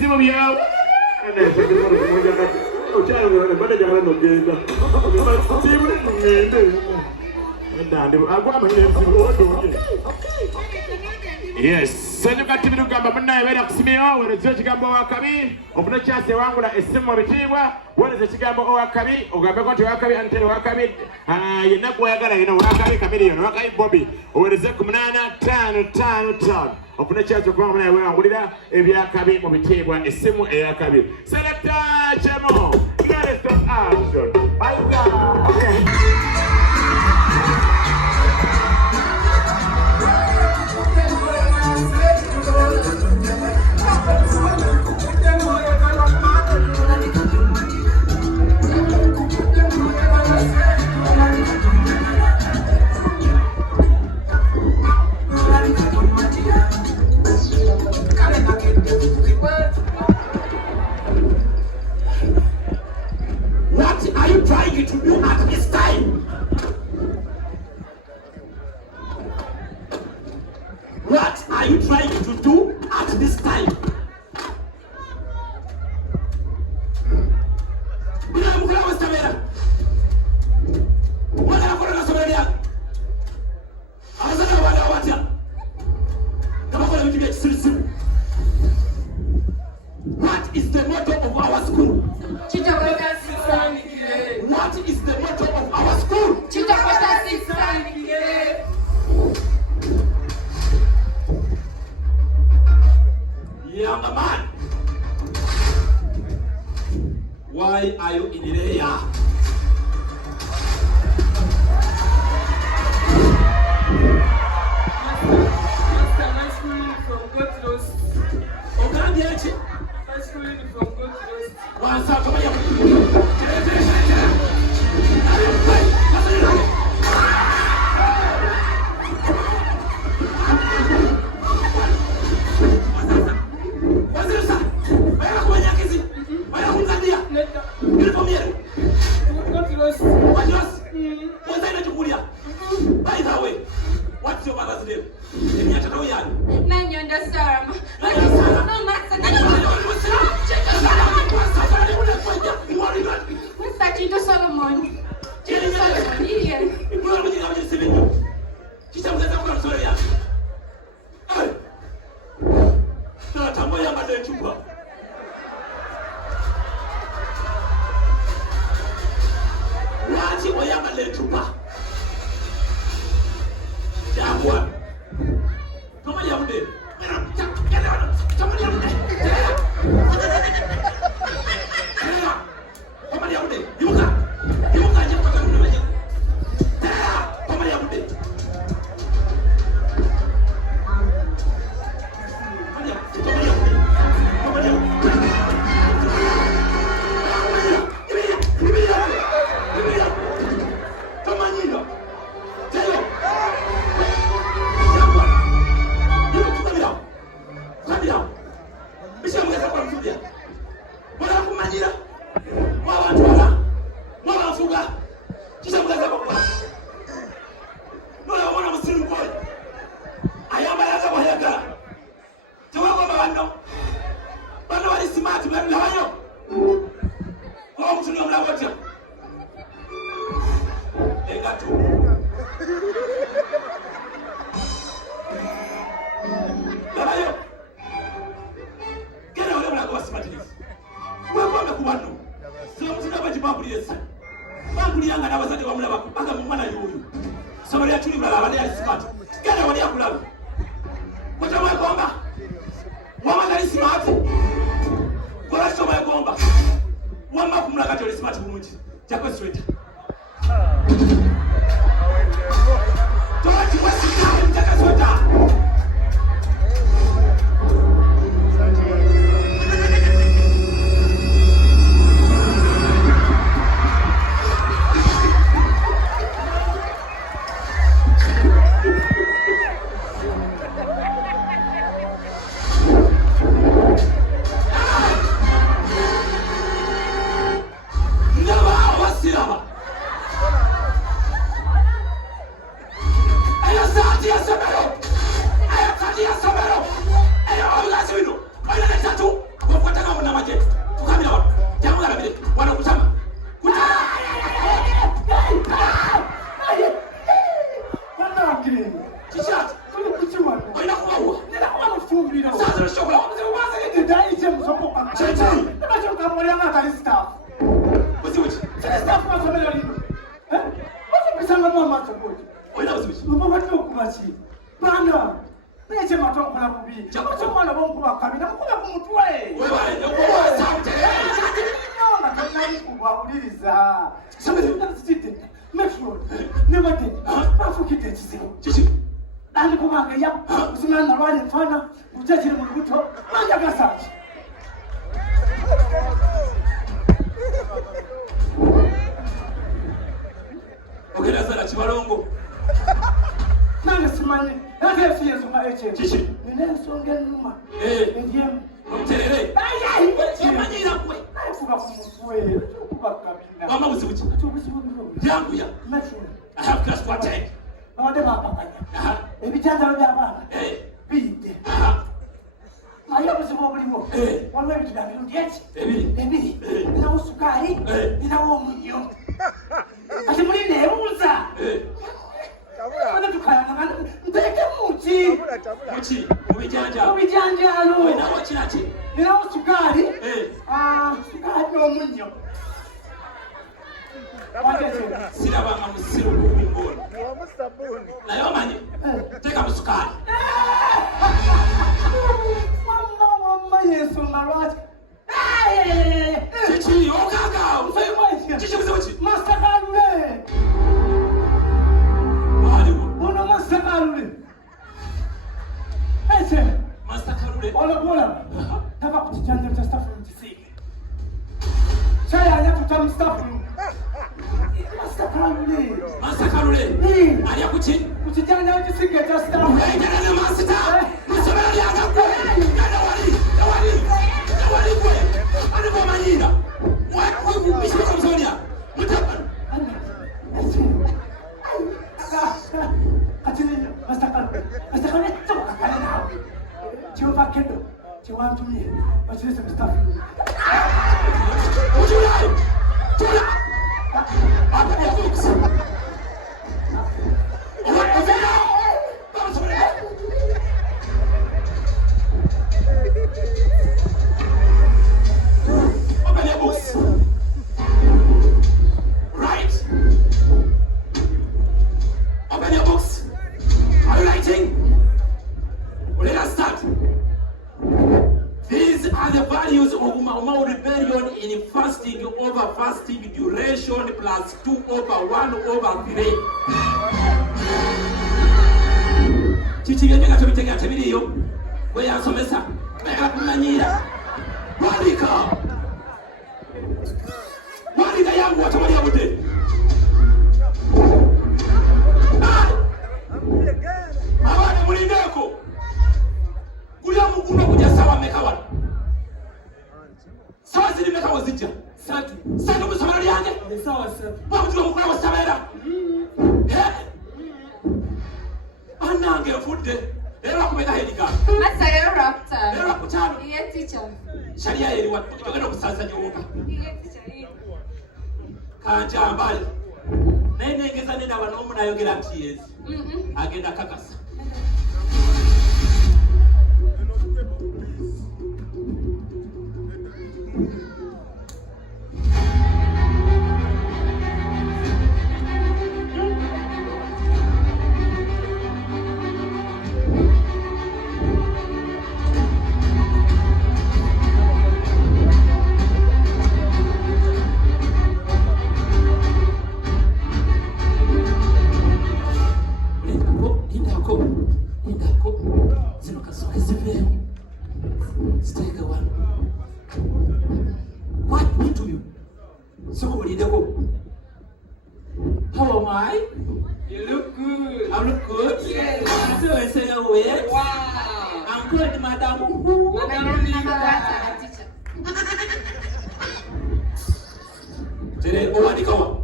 ebizibu byawe. Yes, senyuka tibiri kugamba munnaye beera kusimyewo weereza ekigambo owakabi ofuna ekyasi ewangula essimu mu bitiibwa weereza ekigambo owakabi ogambeko nti owakabi antene owakabi yenna gw'oyagala yena owakabi Kamiliyoni owakabi Bobby oweereze ku 8555 ofuna ekyasi okuba munnaye weewangulira ebyakabi mu bitiibwa essimu eyakabi Selecta Chemo Greatest of Action What are you trying to do at this time? What are you trying to do at this time? What is the motto of our school? What is the motto of our school? Young man, why are you in there? By the way, what's your mother's name? T-shirt. Kuli kuchimwa. Oina kuwa. Nina kuwa mfumbira. Sasa nishokola. Waze ngete dai je msopo. Cheche. Nima choka mwali anga kali staff. Uziwuchi. Sile staff kwa somela lino. Waze pisanga mwa macho bodi. Oina uziwuchi. Mwa watu kumachi. Bana. Neche matongo la kubi. Chako mwana bongo wa kabina mkula kumutwe. Wewe yokuwa asante. Nyona kana kubabuliriza. Sabe site. Metro. Never did. Afukite chizibu. Chichi. Dali kubanga ya. Usimana wale mfana. Ujachiri mulubuto. Manja gasa. Ogera zara chibalongo. Nanga simanye. Nanga fiye soma eche. Chichi. Nene songe numa. Ndiye. Mterere. Ai. Yamanyira kwe. Kuba kumutwe. Kuba kabina. Mama uziwuchi. Yangu ya. Metro. I have class for 10. Bade bakapanya. Ebitanda by'abana. Bide. Ayo buzima obulimo. Waliwo ebitanda birungi eki. Ebiri. Binawo sukali. Binawo omunyo. Kati muli neebuuza. Bade tukalanga nteke muki. Muki. Mubijanja. Mubijanjalo. Binawo kiraki. Binawo sukali. Sukali n'omunyo. Sirabanga musiru kumbona. Naye omanyi teka musukali. Mama Yesu marwati. Chichi okaka. Chichi uziwuchi. Masakalule. Uno masakalule. Ese. Masakalule. Ola. Taba kuchijanja cha staff room tisiki. Chaya ya tutamu staff room. Masakalule. Aliya kuchi. Kuchijanja ya tisiki cha staff room. Ejana na masita. Masabali yaka kwe. Dawali kwe. Anu manyira. Wakwe kubishika kumsonia. Mutapana. Masakalule. Toka kale nawe. Chiwa kendo. Chiwa mtumie. Wachilese staff room. Ujulai. Tula. Apa ya books. Open your books. Right. Open your books. Are you writing? Let us start. These are the values of Mau rebellion in fasting over fasting duration plus 2 over 1 over 3. Chichi ngenge tubitega tabiriyo. Gwe yansomesa. Beka kumanyira. Wandika yangu watamali yabude. Abana mulindeko. Kulia mukunda kuja sawa mekawa. Sawa zili mekawa zijja. Satu musomero lyange. Sawa sir. Wabutula mukula wasabera. Anange fudde. Era kubeka hedika. Asa lero rapta. Lero kutano. Iye teacher. Sharia yeri watu kutokana kusanza nyoka. Iye teacher. Kanja mbali. Nenengeza nena banomu nayogera ati yes. Agenda kakasa. How am I? You look good. I look good? Yes. So I say a wait. Wow. I'm good, madam. Madam Linda. Today, Owadika.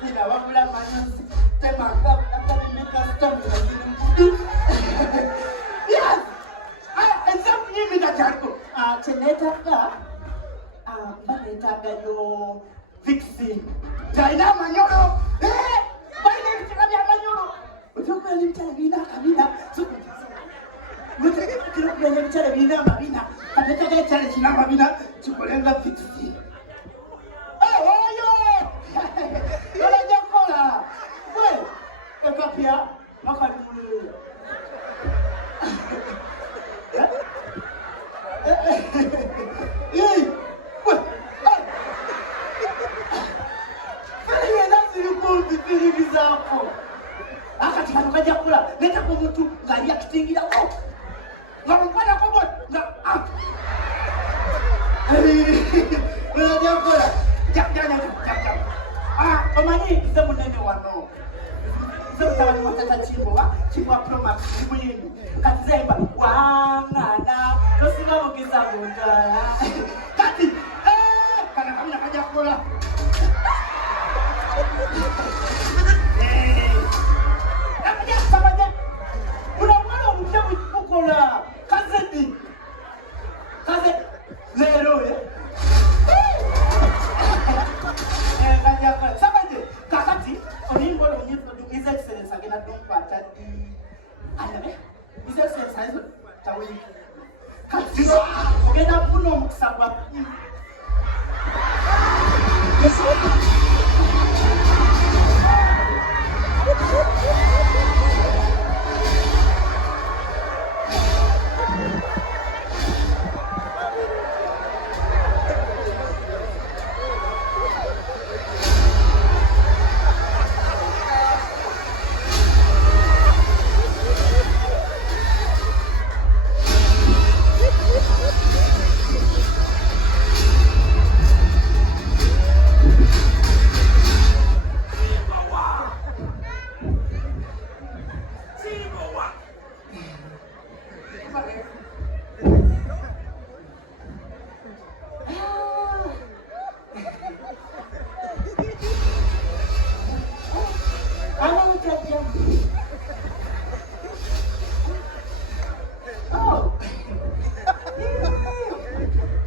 sina wabula manyosi temaka natabimika stamina yes exam nyingi ndachako chenetaka banetaga yo fixi taina manyoro baina mchana ya manyoro utoka ni mchana bina kabina Kira kwenye mchana bina mabina atakaga chale china mabina chukolenga fixi Yola jakola. Wait. Ekapia makadule. Wait. Kali nasi yuko bibili zako. Akati kanoka jakula, leta kwa mtu ngani akitingira. Ngapana kwa na Yola jakola. Jap. Omani zamu nene wano. Zamu tawani watata chimbo wa Promax mwini. Katizemba wangana. Tosima mukisa mundala. Kati kana kamina kaja kola. Kaja sabaja. Unamwana mchamu kukola. Kazeti. Zero Kakati, olimbo lo nyifo du His Excellency agena donkwata di Alame, His Excellency tawi Kati, ogena puno mkusabwa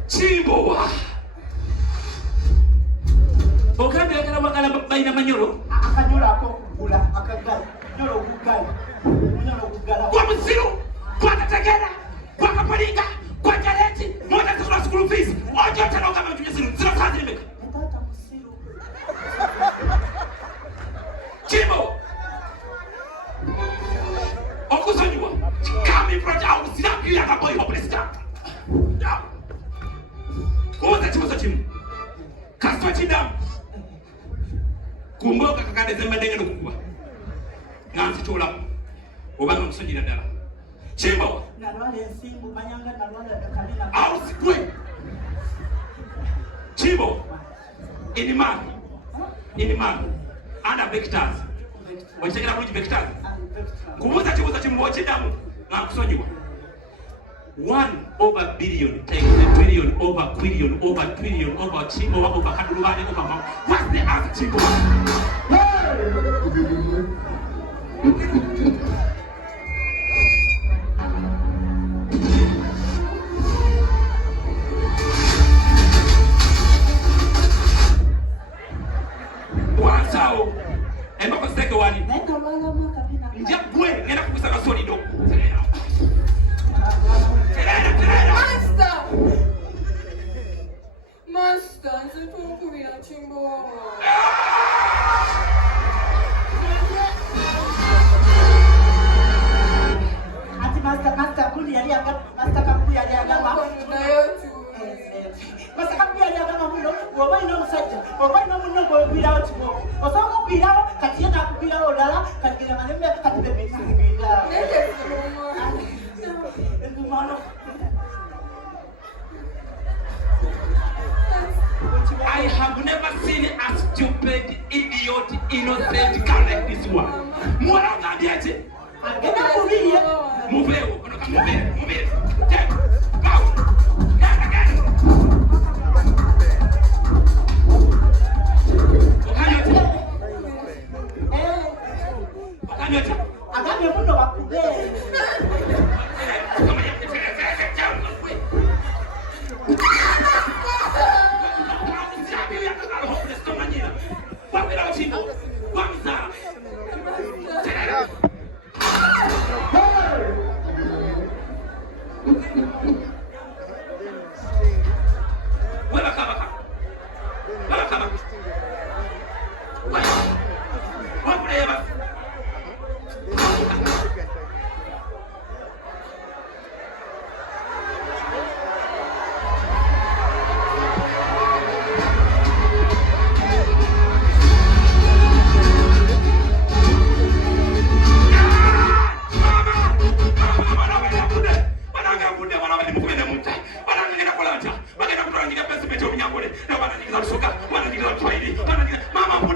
Chimbowa. Okabe akala wakala baina manyoro. Akanyura ako kugula akagala. Nyoro kugala. Nyoro kugala. Kwa msiru, kwa kategera, kwa kapalinga, kwa jaleti, mwana tazula school fees. Ojo tano kama msiru. Zero kazi nimeka. Nataka msiru. Chimbo. Okusanywa. Kami project au sinapi ya kaboy hopeless down. Oza chimuso chimu. Kaswa chidam. Kumboka kakade zemba ndenge nukukua. Ngansi chola. Obanga msonjira dala. Chimbo. Nalwale nsimbu manyanga nalwale dakalina. Au sikwe. Chimbo. Inimani. Anda vectors. Wachekera kuji vectors. Kubuza chimu chidamu. Ngakusonyiwa. 1 billion times a trillion quillion trillion chimbo kadulubane mama. What's the answer, chimbo? Wansao. Emba koseke wani. Nenda wala makabina. Njabwe ngena kukusaka solido. Master, nzitukumira chimbo. Ati master kuli yali aga master kampuni yali aga ma. Master kampuni yali aga ma muno. Woba ino musajja. Woba ino muno go bila otibo. Osomo bila kati yaka kubila olala kati kila manembe kati bebe bila. Ngumano. I have never seen a stupid, idiot, innocent girl like this one. Mwana unambiaje? Agenda kubiye. Muveo, konoka muveo. Take, go. Get. Okayote. agambye muno bakube Mama,